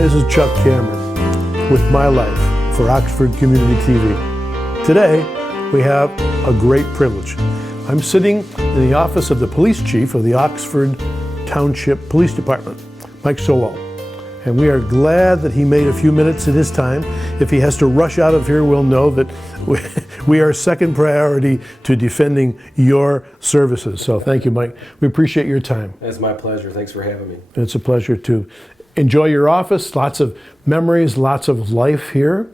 This is Chuck Cameron with My Life for Oxford Community TV. Today, we have a great privilege. I'm sitting in the office of the police chief of the Oxford Township Police Department, Mike Solwold. And we are glad that he made a few minutes of his time. If he has to rush out of here, we'll know that we are second priority to defending your services. So thank you, Mike. We appreciate your time. It's my pleasure. Thanks for having me. It's a pleasure to enjoy your office. Lots of memories, lots of life here.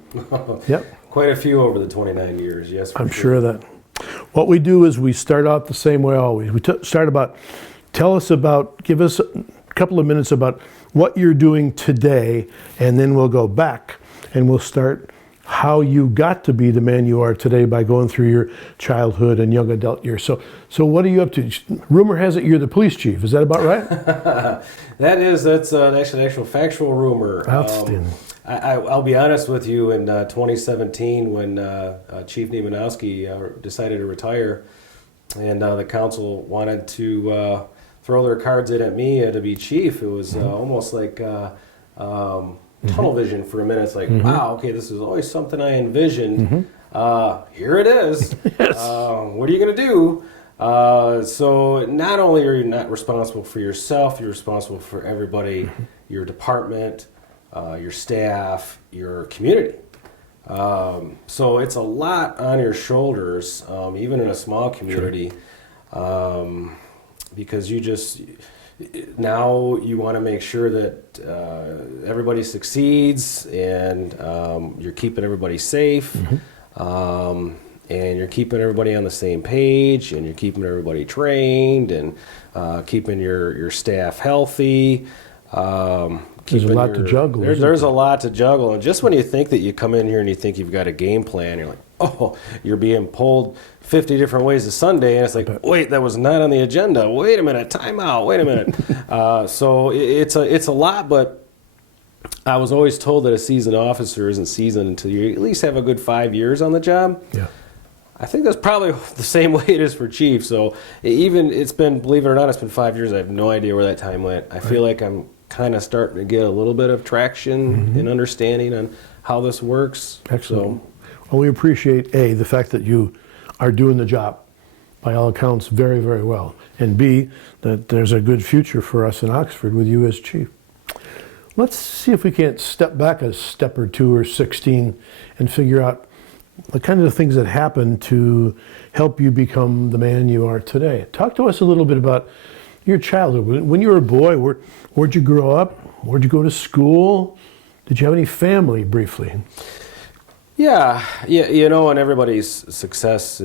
Yep. Quite a few over the 29 years, yes. I'm sure of that. What we do is we start out the same way always. We start about, give us a couple of minutes about what you're doing today, and then we'll go back and we'll start how you got to be the man you are today by going through your childhood and young adult years. So what are you up to? Rumor has it you're the police chief. Is that about right? That's actually an actual factual rumor. Outstanding. I'll be honest with you, in 2017 when Chief Niemanowski decided to retire and the council wanted to throw their cards in at me to be chief, it was almost like tunnel vision for a minute. It's like, wow, okay, this is always something I envisioned. Here it is. Yes. What are you going to do? So not only are you not responsible for yourself, you're responsible for everybody, your department, your staff, your community. So it's a lot on your shoulders, even in a small community, because now you want to make sure that everybody succeeds, and you're keeping everybody safe, and you're keeping everybody on the same page, and you're keeping everybody trained, and keeping your staff healthy. There's a lot to juggle. There's a lot to juggle, and just when you think that you come in here and you think you've got a game plan, you're like, oh, you're being pulled 50 different ways to Sunday, and it's like, wait, that was not on the agenda. Wait a minute, time out. Wait a minute. So it's a lot, but I was always told that a seasoned officer isn't seasoned until you at least have a good 5 years on the job. Yeah. I think that's probably the same way it is for chief. So it's been, believe it or not, it's been 5 years. I have no idea where that time went. I feel like I'm kind of starting to get a little bit of traction and understanding on how this works. Excellent. Well, we appreciate, A, the fact that you are doing the job, by all accounts, very, very well, and B, that there's a good future for us in Oxford with you as chief. Let's see if we can't step back a step or two or 16 and figure out the kind of things that happened to help you become the man you are today. Talk to us a little bit about your childhood. When you were a boy, where'd you grow up? Where'd you go to school? Did you have any family, briefly? Yeah, and everybody's success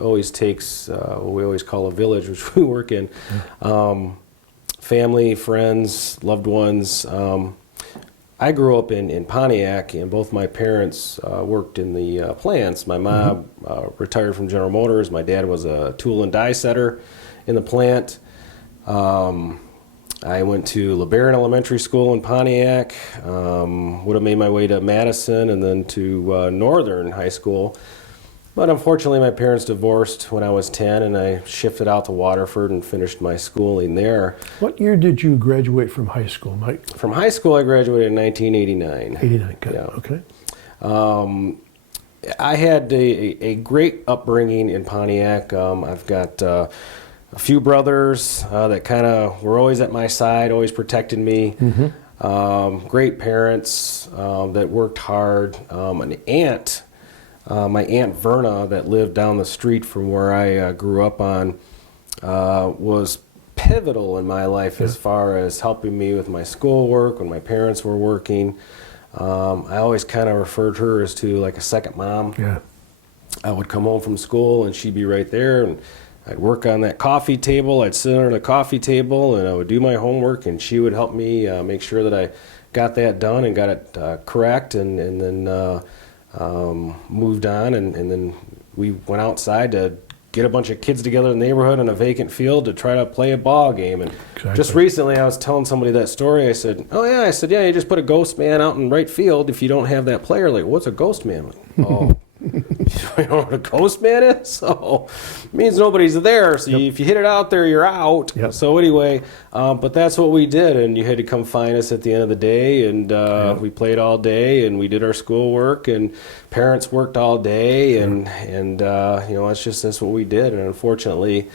always takes what we always call a village, which we work in. Family, friends, loved ones. I grew up in Pontiac, and both my parents worked in the plants. My mom retired from General Motors. My dad was a tool and die setter in the plant. I went to LeBaron Elementary School in Pontiac, would have made my way to Madison and then to Northern High School. But unfortunately, my parents divorced when I was 10, and I shifted out to Waterford and finished my schooling there. What year did you graduate from high school, Mike? From high school, I graduated in 1989. 89, good. Yeah. Okay. I had a great upbringing in Pontiac. I've got a few brothers that kind of were always at my side, always protected me. Great parents that worked hard. An aunt, my Aunt Verna, that lived down the street from where I grew up on, was pivotal in my life as far as helping me with my schoolwork when my parents were working. I always kind of referred to her as to like a second mom. Yeah. I would come home from school and she'd be right there, and I'd work on that coffee table. I'd sit under the coffee table and I would do my homework, and she would help me make sure that I got that done and got it correct, and then moved on, and then we went outside to get a bunch of kids together in the neighborhood on a vacant field to try to play a ball game. And just recently I was telling somebody that story. I said, yeah, you just put a ghost man out in right field if you don't have that player. Like, what's a ghost man? Like, oh, you know what a ghost man is? So it means nobody's there. So if you hit it out there, you're out. Yep. So anyway, but that's what we did, and you had to come find us at the end of the day, and we played all day, and we did our schoolwork, and parents worked all day, and you know, that's what we did. And unfortunately,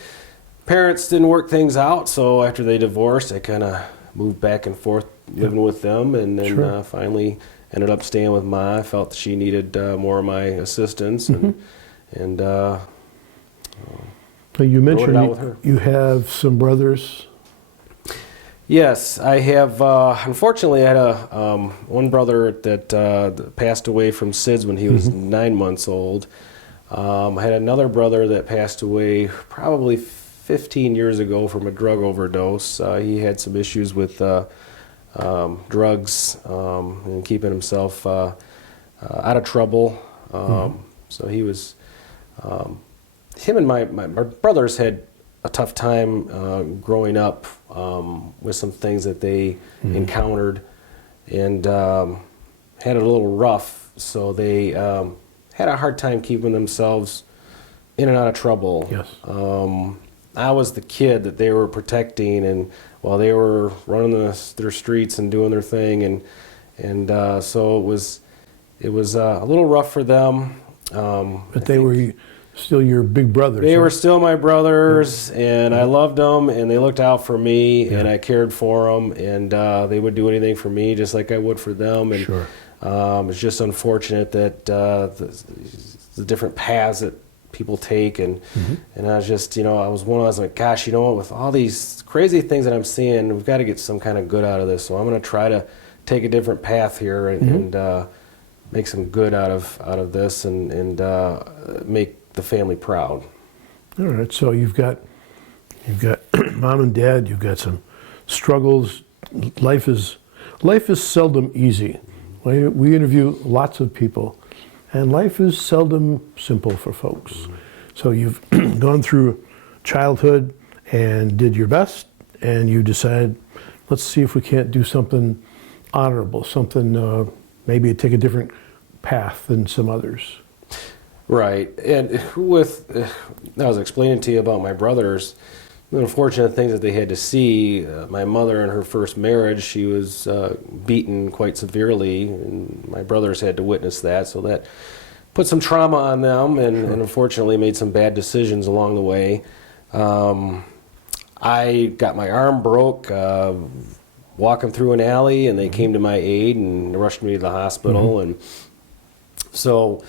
parents didn't work things out, so after they divorced, I kind of moved back and forth living with them, and then finally ended up staying with Ma. I felt that she needed more of my assistance, and So you mentioned out with her. you have some brothers. yes, I have. Unfortunately, I had a one brother that passed away from SIDS when he was 9 months old. I had another brother that passed away probably 15 years ago from a drug overdose. He had some issues with drugs and keeping himself out of trouble. So he was, him and my brothers had a tough time growing up with some things that they encountered, and had it a little rough. So they had a hard time keeping themselves in and out of trouble. Yes. I was the kid that they were protecting, and while they were running their streets and doing their thing, and so it was a little rough for them. But they were still your big brothers. They huh? were still my brothers, and I loved them, and they looked out for me, and I cared for them, and they would do anything for me just like I would for them. And Sure. it's just unfortunate that the different paths that people take, and I was just, you know, I was like, gosh, you know what, with all these crazy things that I'm seeing, we've got to get some kind of good out of this. So I'm going to try to take a different path here and make some good out of this, and make the family proud. All right. So you've got mom and dad. You've got some struggles. Life is seldom easy. We interview lots of people, and life is seldom simple for folks. So you've gone through childhood and did your best, and you decided, let's see if we can't do something honorable, something maybe take a different path than some others. Right, and with I was explaining to you about my brothers, the unfortunate things that they had to see. My mother, in her first marriage, she was beaten quite severely, and my brothers had to witness that. So that put some trauma on them, and unfortunately made some bad decisions along the way. I got my arm broke walking through an alley, and they came to my aid and rushed me to the hospital. And so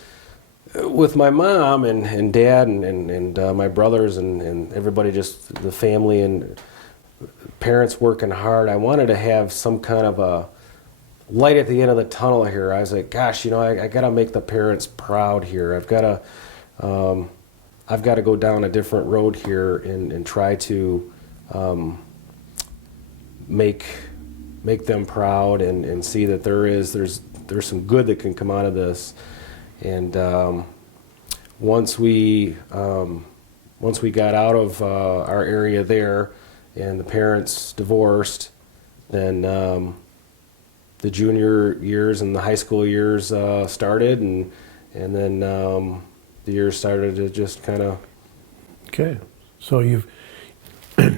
with my mom and dad and my brothers and everybody, just the family and parents working hard, I wanted to have some kind of a light at the end of the tunnel here. I was like, gosh, you know, I got to make the parents proud here. I've got to go down a different road here and try to make them proud and see that there's some good that can come out of this. And once we got out of our area there, and the parents divorced, then the junior years and the high school years started, and then the years started to just kind of. Okay, so you've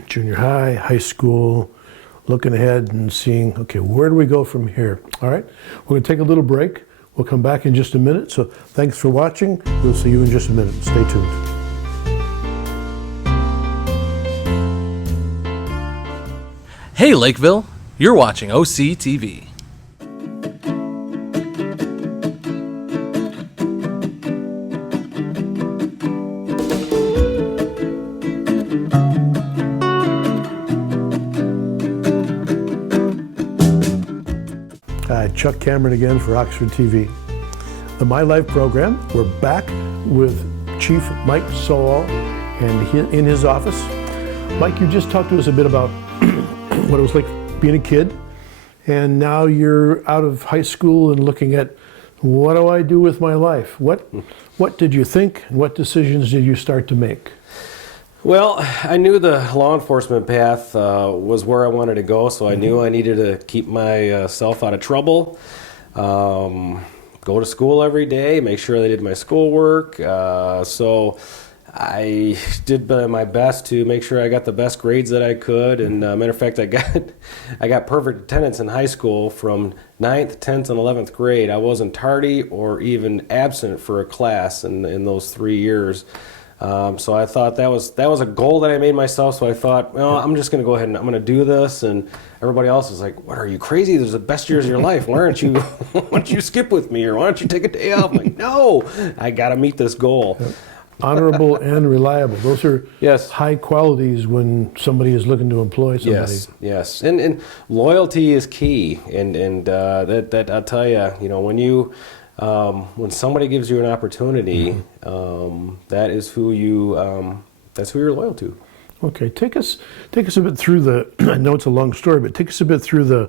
junior high school, looking ahead and seeing, okay, where do we go from here? All right, we're going to take a little break. We'll come back in just a minute. So thanks for watching. We'll see you in just a minute. Stay tuned. Hey Lakeville, you're watching OCTV. Hi, Chuck Cameron again for Oxford TV. The My Life program, we're back with Chief Mike Solwold and in his office. Mike, you just talked to us a bit about what it was like being a kid, and now you're out of high school and looking at, what do I do with my life? What did you think, and what decisions did you start to make? Well, I knew the law enforcement path was where I wanted to go, so I knew I needed to keep myself out of trouble. go to school every day, make sure I did my schoolwork. So I did my best to make sure I got the best grades that I could. And matter of fact, I got perfect attendance in high school from 9th, 10th, and 11th grade. I wasn't tardy or even absent for a class in those 3 years. So I thought that was a goal that I made myself. So I thought, well, I'm just going to go ahead and I'm going to do this. And everybody else was like, "What, are you crazy? Those are the best years of your life. Why don't you skip with me, or why don't you take a day off?" I'm like, no, I got to meet this goal. Honorable and reliable. Those are Yes. high qualities when somebody is looking to employ somebody. Yes, and loyalty is key, and that I'll tell you, when somebody gives you an opportunity, that is who you're loyal to. Okay, take us a bit through the. I know it's a long story, but take us a bit through the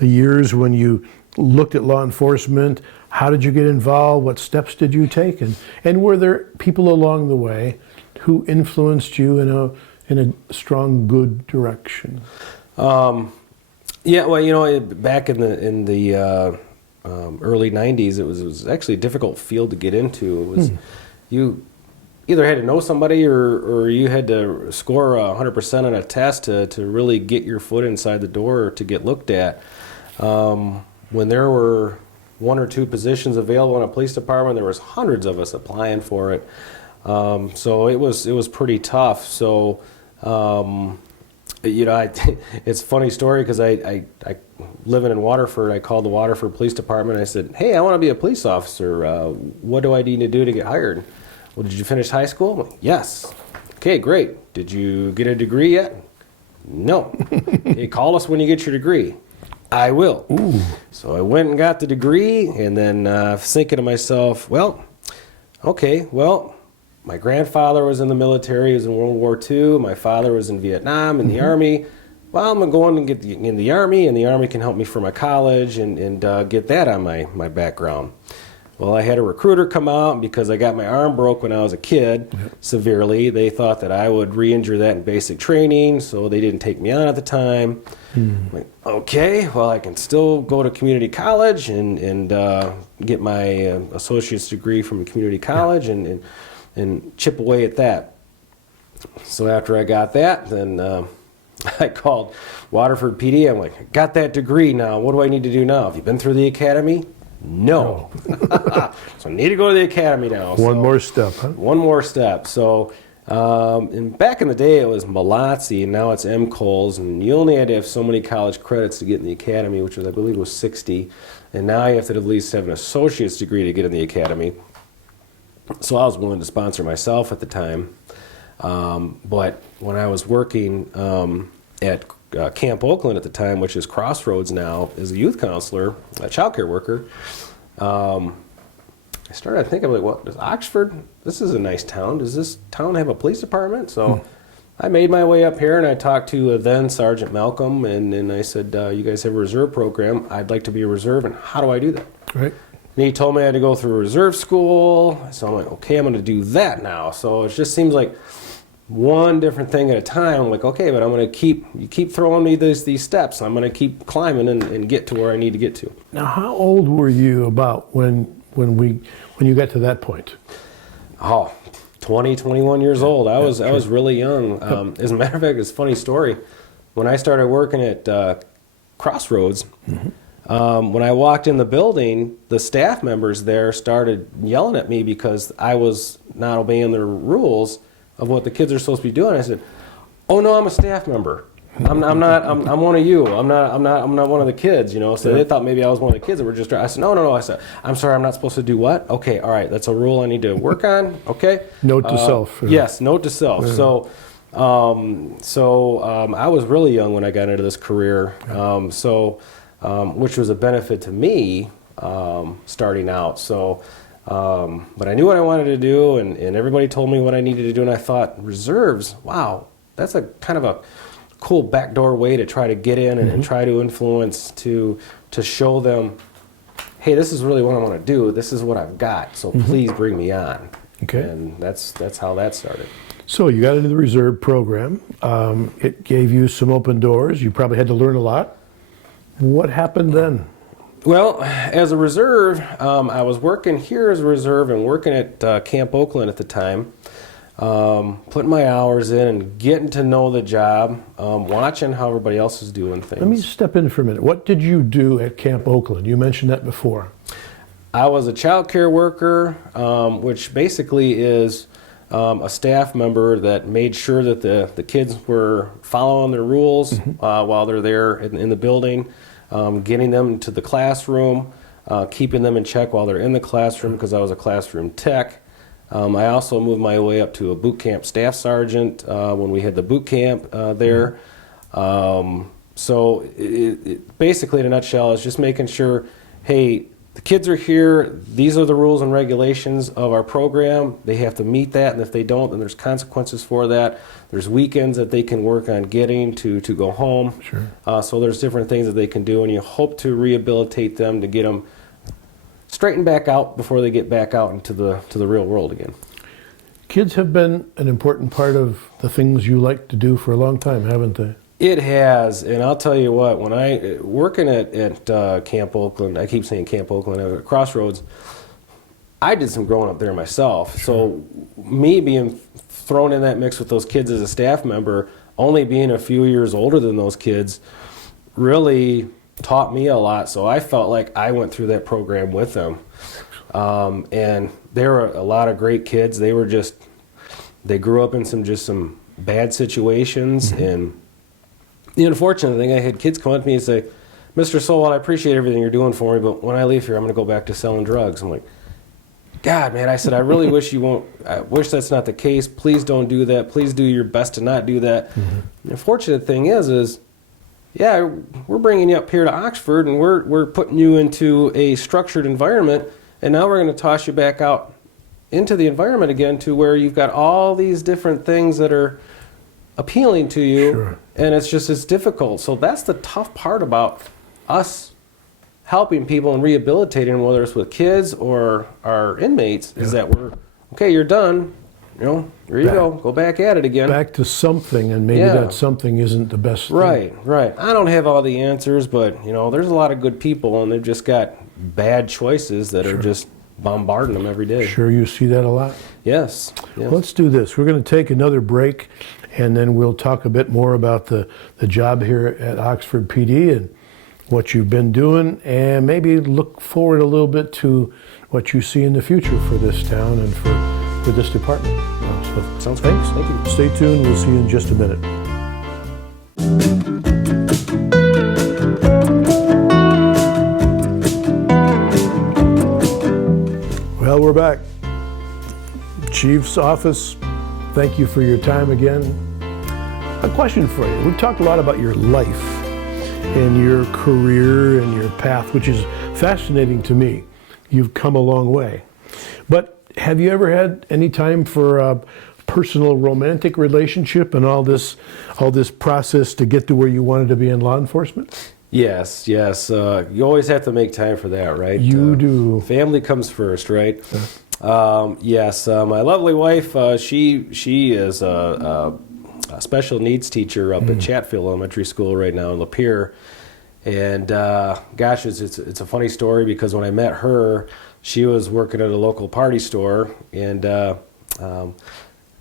years when you looked at law enforcement. How did you get involved? What steps did you take? And were there people along the way who influenced you in a strong, good direction? Yeah, well, back in the early '90s, it was actually a difficult field to get into. It was you either had to know somebody or you had to score 100% on a test to really get your foot inside the door to get looked at. When there were 1 or 2 positions available in a police department, there was hundreds of us applying for it. So it was pretty tough. So it's a funny story because I living in Waterford, I called the Waterford Police Department. I said, "Hey, I want to be a police officer. What do I need to do to get hired?" "Well, did you finish high school?" I'm like, "Yes." "Okay, great. Did you get a degree yet?" "No." "Hey, call us when you get your degree." "I will." Ooh. So I went and got the degree, and then thinking to myself, well, okay, well, my grandfather was in the military. He was in World War II. My father was in Vietnam in the Army. Well, I'm going to go in and get in the Army, and the Army can help me for my college and get that on my background. Well, I had a recruiter come out, and because I got my arm broke when I was a kid severely, they thought that I would re-injure that in basic training, so they didn't take me on at the time. I'm like, okay, well, I can still go to community college and get my associate's degree from community college and chip away at that. So after I got that, then I called Waterford PD. I'm like, I got that degree now. What do I need to do now? Have you been through the academy? No. So I need to go to the academy now. One more step, huh? One more step. So and back in the day, it was Malazzi, and now it's MCols, and you only had to have so many college credits to get in the academy, which was, I believe, was 60. And now you have to at least have an associate's degree to get in the academy. So I was willing to sponsor myself at the time. But when I was working at Camp Oakland at the time, which is Crossroads now, as a youth counselor, a child care worker, I started thinking, like, well, does Oxford, this is a nice town. Does this town have a police department? So I made my way up here, and I talked to then Sergeant Malcolm, and I said, you guys have a reserve program. I'd like to be a reserve, and how do I do that? Right. And he told me I had to go through a reserve school. So I'm like, okay, I'm going to do that now. So it just seems like one different thing at a time. I'm like, okay, but I'm going to keep throwing me these steps. I'm going to keep climbing and get to where I need to get to. Now, how old were you about when you got to that point? Oh, 20, 21 years old. I was really young. As a matter of fact, it's a funny story. When I started working at Crossroads, when I walked in the building, the staff members there started yelling at me because I was not obeying their rules of what the kids are supposed to be doing. I said, "Oh no, I'm a staff member. I'm not. I'm one of you. I'm not one of the kids. You know." So they thought maybe I was one of the kids that were just. I said, No. I said, "I'm sorry. I'm not supposed to do what? Okay, all right. That's a rule I need to work on. Okay." Note to self. Yes, note to self. Yeah. So I was really young when I got into this career. Which was a benefit to me starting out. So, but I knew what I wanted to do, and everybody told me what I needed to do, and I thought, reserves, wow, that's a kind of a cool backdoor way to try to get in and try to influence, to show them, hey, this is really what I want to do. This is what I've got, so please bring me on. Okay. And that's how that started. So you got into the reserve program. It gave you some open doors. You probably had to learn a lot. What happened then? Well, as a reserve, I was working here as a reserve and working at Camp Oakland at the time, putting my hours in and getting to know the job, watching how everybody else is doing things. Let me step in for a minute. What did you do at Camp Oakland? You mentioned that before. I was a child care worker, which basically is a staff member that made sure that the kids were following their rules while they're there in the building, getting them to the classroom, keeping them in check while they're in the classroom because I was a classroom tech. I also moved my way up to a boot camp staff sergeant when we had the boot camp there. So basically, in a nutshell, it's just making sure, hey, the kids are here, these are the rules and regulations of our program, they have to meet that, and if they don't, then there's consequences for that. There's weekends that they can work on getting to go home. Sure. So there's different things that they can do, and you hope to rehabilitate them to get them straightened back out before they get back out into the real world again. Kids have been an important part of the things you like to do for a long time, haven't they? It has, and I'll tell you what, when I, working at Camp Oakland, I keep saying Camp Oakland, at Crossroads, I did some growing up there myself. So me being thrown in that mix with those kids as a staff member, only being a few years older than those kids, really taught me a lot. So I felt like I went through that program with them. And there were a lot of great kids. They grew up in some bad situations, and the unfortunate thing, I had kids come up to me and say, Mr. Solwold, I appreciate everything you're doing for me, but when I leave here, I'm going to go back to selling drugs. I'm like, God, man, I said, I really wish you won't. I wish that's not the case. Please don't do that. Please do your best to not do that. The unfortunate thing is, yeah, we're bringing you up here to Oxford, and we're putting you into a structured environment, and now we're going to toss you back out into the environment again to where you've got all these different things that are appealing to you, Sure. And it's difficult. So that's the tough part about us helping people and rehabilitating, whether it's with kids or our inmates, is that you're done, here you go back at it again. Back to something, and maybe that something isn't the best thing. Right. I don't have all the answers, but there's a lot of good people, and they've just got bad choices that are just bombarding them every day. Sure, you see that a lot. Yes. Let's do this. We're going to take another break, and then we'll talk a bit more about the job here at Oxford PD and what you've been doing, and maybe look forward a little bit to what you see in the future for this town and for this department. So, sounds great. Thank you. Stay tuned. We'll see you in just a minute. Well, we're back. Chief's office, thank you for your time again. A question for you. We've talked a lot about your life and your career and your path, which is fascinating to me. You've come a long way. But have you ever had any time for a personal romantic relationship and all this process to get to where you wanted to be in law enforcement? Yes. You always have to make time for that, right? You do. Family comes first, right? Yes. My lovely wife, she is a special needs teacher up at Chatfield Elementary School right now in Lapeer. And gosh, it's a funny story because when I met her, she was working at a local party store, and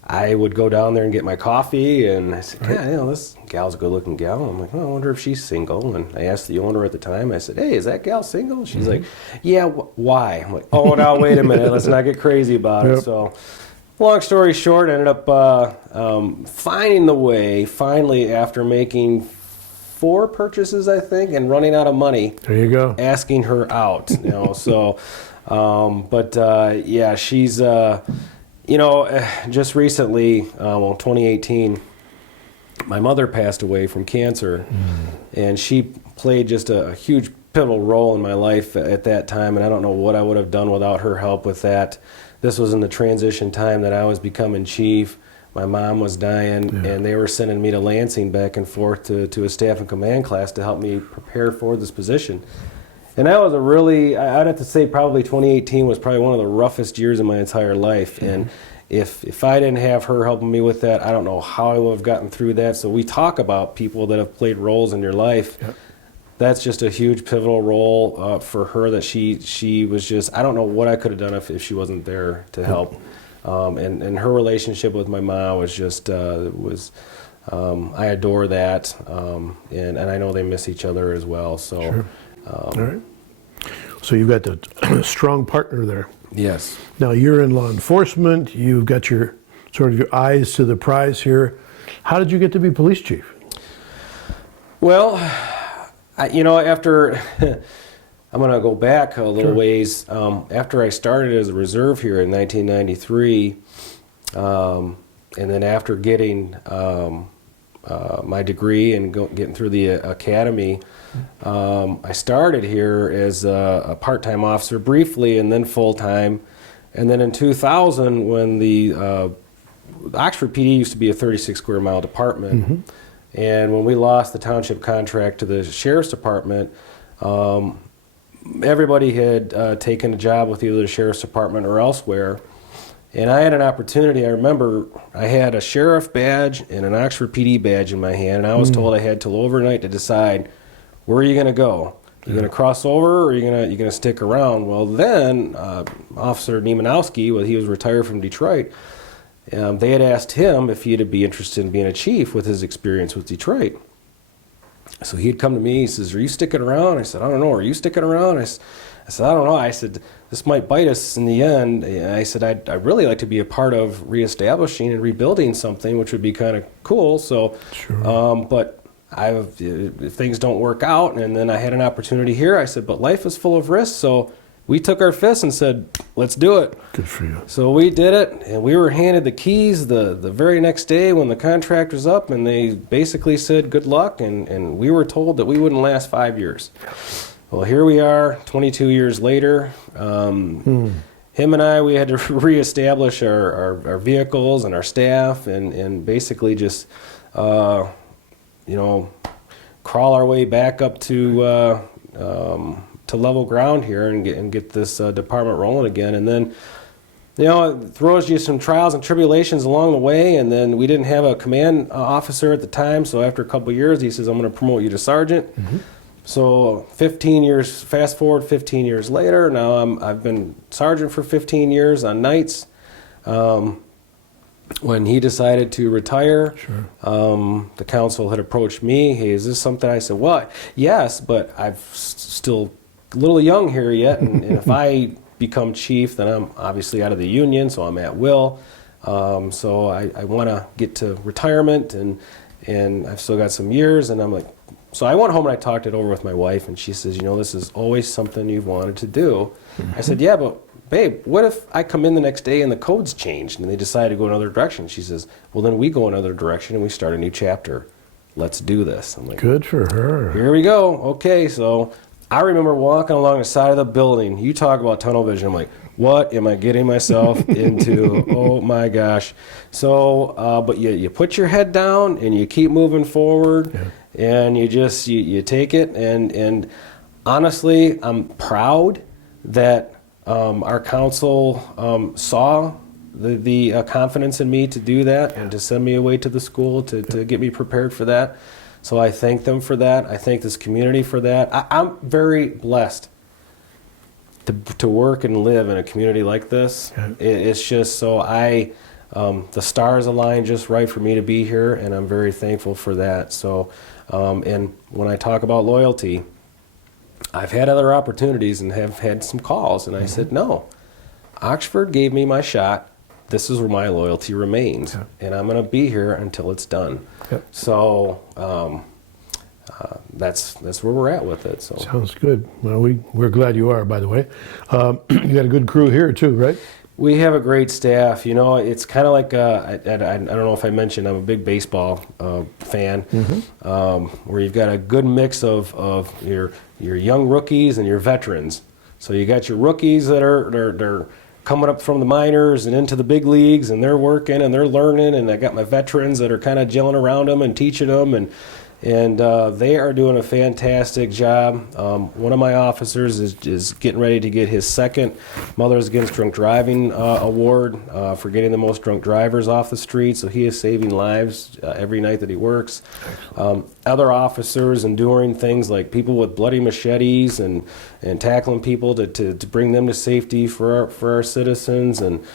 I would go down there and get my coffee, and I said, yeah, this gal's a good-looking gal. I'm like, I wonder if she's single. And I asked the owner at the time, I said, hey, is that gal single? She's like, yeah, why? I'm like, oh, now, wait a minute. Let's not get crazy about it. So long story short, I ended up finding the way, finally, after making 4 purchases, I think, and running out of money. There you go. Asking her out, so, yeah, she's, just recently, 2018, my mother passed away from cancer, and she played just a huge pivotal role in my life at that time, and I don't know what I would have done without her help with that. This was in the transition time that I was becoming chief. My mom was dying, and they were sending me to Lansing back and forth to a staff and command class to help me prepare for this position. And that was I'd have to say probably 2018 was probably one of the roughest years of my entire life. And if I didn't have her helping me with that, I don't know how I would have gotten through that. So we talk about people that have played roles in your life. that's just a huge pivotal role for her. That she was just, I don't know what I could have done if she wasn't there to help. And her relationship with my mom was just I adore that, and I know they miss each other as well. So, Sure. All right. So you've got a strong partner there. yes. Now you're in law enforcement. You've got your sort of your eyes to the prize here. How did you get to be police chief? Well, after I'm going to go back a little Sure. ways. After I started as a reserve here in 1993, and then after getting my degree and getting through the academy, I started here as a part-time officer briefly, and then full-time. And then in 2000, when the Oxford PD used to be a 36 square mile department, and when we lost the township contract to the sheriff's department, everybody had taken a job with either the sheriff's department or elsewhere. And I had an opportunity. I remember I had a sheriff badge and an Oxford PD badge in my hand, and I was told I had till overnight to decide, where are you going to go? You going to cross over, or you going to stick around? Well, then Officer Niemanowski, well, he was retired from Detroit. They had asked him if he'd be interested in being a chief with his experience with Detroit. So he'd come to me. He says, "Are you sticking around?" I said, "I don't know. Are you sticking around?" I said, "I don't know." I said, "This might bite us in the end." And I said, I'd really like to be a part of reestablishing and rebuilding something, which would be kind of cool. So, Sure. but if things don't work out, and then I had an opportunity here, I said, but life is full of risks. So we took our fists and said, let's do it. Good for you. So we did it, and we were handed the keys the very next day when the contract was up, and they basically said good luck, and we were told that we wouldn't last 5 years. Well, here we are, 22 years later. Him and I, we had to reestablish our vehicles and our staff, and basically just, crawl our way back up to level ground here and get this department rolling again. And then, it throws you some trials and tribulations along the way. And then we didn't have a command officer at the time, so after a couple of years, he says, "I'm going to promote you to sergeant." So 15 years, fast forward 15 years later, now I've been sergeant for 15 years on nights. When he decided to retire, Sure. The council had approached me. "Hey, is this something?" I said, "What? Yes, but I'm still a little young here yet, and if I become chief, then I'm obviously out of the union, so I'm at will. So I want to get to retirement, and I've still got some years." And I'm like, so I went home and I talked it over with my wife, and she says, "This is always something you've wanted to do." I said, "Yeah, but babe, what if I come in the next day and the code's changed and they decide to go another direction?" She says, "Well, then we go another direction and we start a new chapter. Let's do this." I'm like, Good for her. here we go. Okay, so I remember walking along the side of the building. You talk about tunnel vision. I'm like, what am I getting myself into? Oh my gosh. So, but you put your head down and you keep moving forward, and you just you take it. And honestly, I'm proud that our council saw the confidence in me to do that and to send me away to the school to get me prepared for that. So I thank them for that. I thank this community for that. I'm very blessed to work and live in a community like this. Yeah. It's just so the stars align just right for me to be here, and I'm very thankful for that. So, and when I talk about loyalty, I've had other opportunities and have had some calls, and I said, no, Oxford gave me my shot. This is where my loyalty remains, and I'm going to be here until it's done. Yep. So that's where we're at with it. So Sounds good. Well, we're glad you are, by the way. You got a good crew here too, right? we have a great staff. It's kind of like I don't know if I mentioned I'm a big baseball fan, where you've got a good mix of your young rookies and your veterans. So you got your rookies that are coming up from the minors and into the big leagues, and they're working and they're learning, and I got my veterans that are kind of gelling around them and teaching them, and they are doing a fantastic job. One of my officers is getting ready to get his second Mothers Against Drunk Driving award for getting the most drunk drivers off the street. So he is saving lives every night that he works. Other officers enduring things like people with bloody machetes and tackling people to bring them to safety for our citizens, and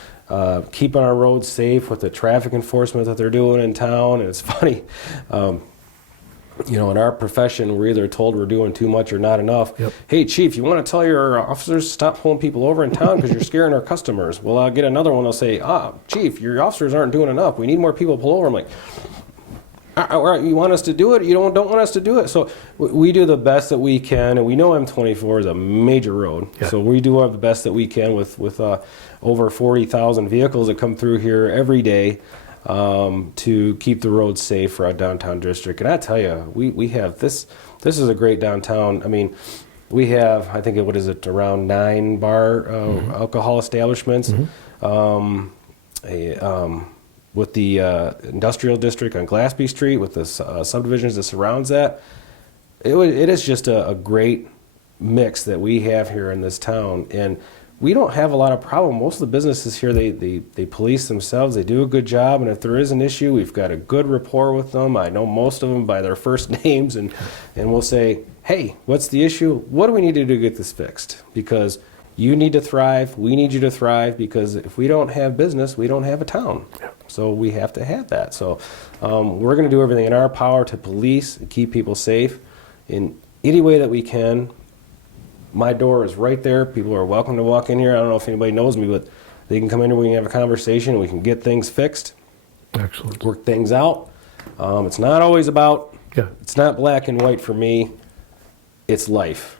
keeping our roads safe with the traffic enforcement that they're doing in town. And it's funny. In our profession, we're either told we're doing too much or not enough. Yep. Hey, Chief, you want to tell your officers to stop pulling people over in town because you're scaring our customers? Well, I'll get another one. They'll say, Chief, your officers aren't doing enough. We need more people to pull over. I'm like, all right, you want us to do it? You don't want us to do it? So we do the best that we can, and we know M24 is a major road. Yeah. So we do the best that we can with over 40,000 vehicles that come through here every day. To keep the roads safe for our downtown district. And I tell you, we have this is a great downtown. I mean, we have, I think, around 9 bar alcohol establishments. With the industrial district on Glassby Street, with the subdivisions that surrounds that, it is just a great mix that we have here in this town. And we don't have a lot of problem. Most of the businesses here, they police themselves. They do a good job, and if there is an issue, we've got a good rapport with them. I know most of them by their first names, and we'll say, hey, what's the issue? What do we need to do to get this fixed? Because you need to thrive. We need you to thrive, because if we don't have business, we don't have a town. So we have to have that. So we're going to do everything in our power to police and keep people safe in any way that we can. My door is right there. People are welcome to walk in here. I don't know if anybody knows me, but they can come in here. We can have a conversation. We can get things fixed. Excellent. Work things out. It's not always about, Yeah. it's not black and white for me. It's life.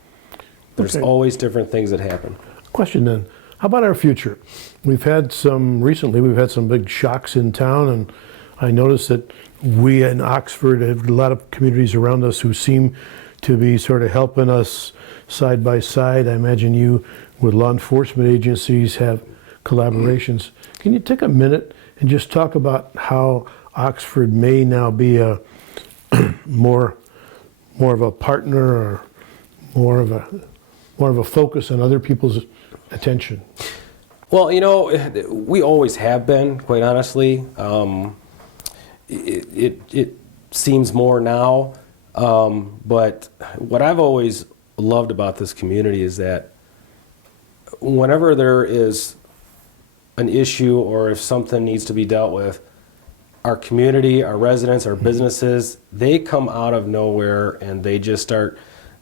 There's Okay. always different things that happen. Question then, how about our future? Recently we've had some big shocks in town, and I noticed that we in Oxford have a lot of communities around us who seem to be sort of helping us side by side. I imagine you with law enforcement agencies have collaborations. Can you take a minute and just talk about how Oxford may now be a more of a partner, or more of a focus on other people's attention? Well, we always have been, quite honestly. It seems more now. But what I've always loved about this community is that whenever there is an issue, or if something needs to be dealt with, our community, our residents, our businesses, they come out of nowhere and they just start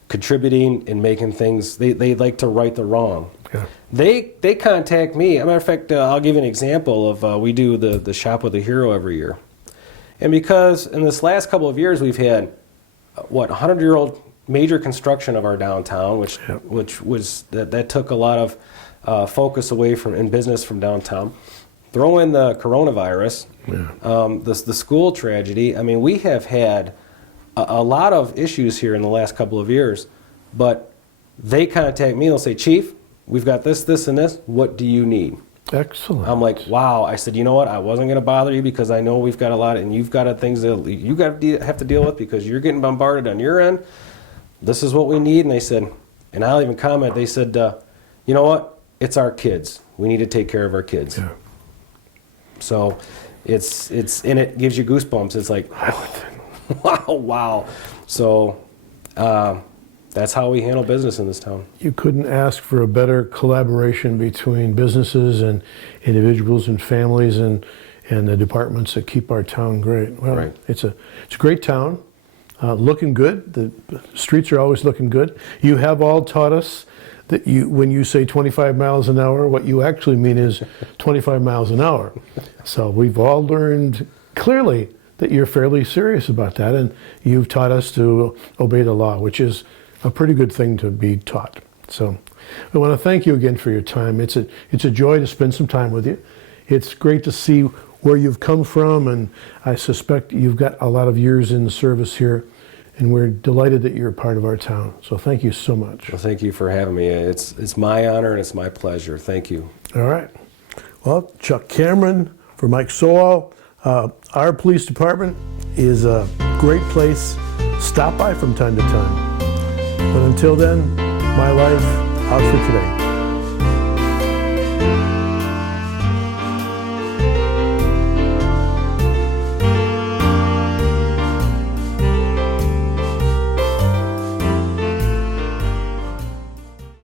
contributing and making things. They like to right the wrong. Yeah. They contact me. As a matter of fact, I'll give you an example of we do the Shop with a Hero every year. And because in this last couple of years we've had 100-year-old major construction of our downtown, which was that took a lot of focus away in business from downtown. Throw in the coronavirus, the school tragedy. I mean, we have had a lot of issues here in the last couple of years, but they contact me and they'll say, Chief, we've got this, this, and this. What do you need? Excellent. I'm like, wow. I said, you know what? I wasn't going to bother you because I know we've got a lot, and you've got things that you got to have to deal with because you're getting bombarded on your end. This is what we need. And they said, and I'll even comment, they said, you know what? It's our kids. We need to take care of our kids. Yeah. So it's and it gives you goosebumps. It's like, wow. So that's how we handle business in this town. You couldn't ask for a better collaboration between businesses and individuals and families and the departments that keep our town great. Well, Right. It's a great town, looking good. The streets are always looking good. You have all taught us that when you say 25 miles an hour, what you actually mean is 25 miles an hour. So we've all learned clearly that you're fairly serious about that, and you've taught us to obey the law, which is a pretty good thing to be taught. So I want to thank you again for your time. It's a joy to spend some time with you. It's great to see where you've come from, and I suspect you've got a lot of years in service here, and we're delighted that you're a part of our town. So thank you so much. Well, thank you for having me. It's my honor and it's my pleasure. Thank you. All right. Well, Chuck Cameron for Mike Solwold. Our police department is a great place, stop by from time to time. But until then, my life, out for today.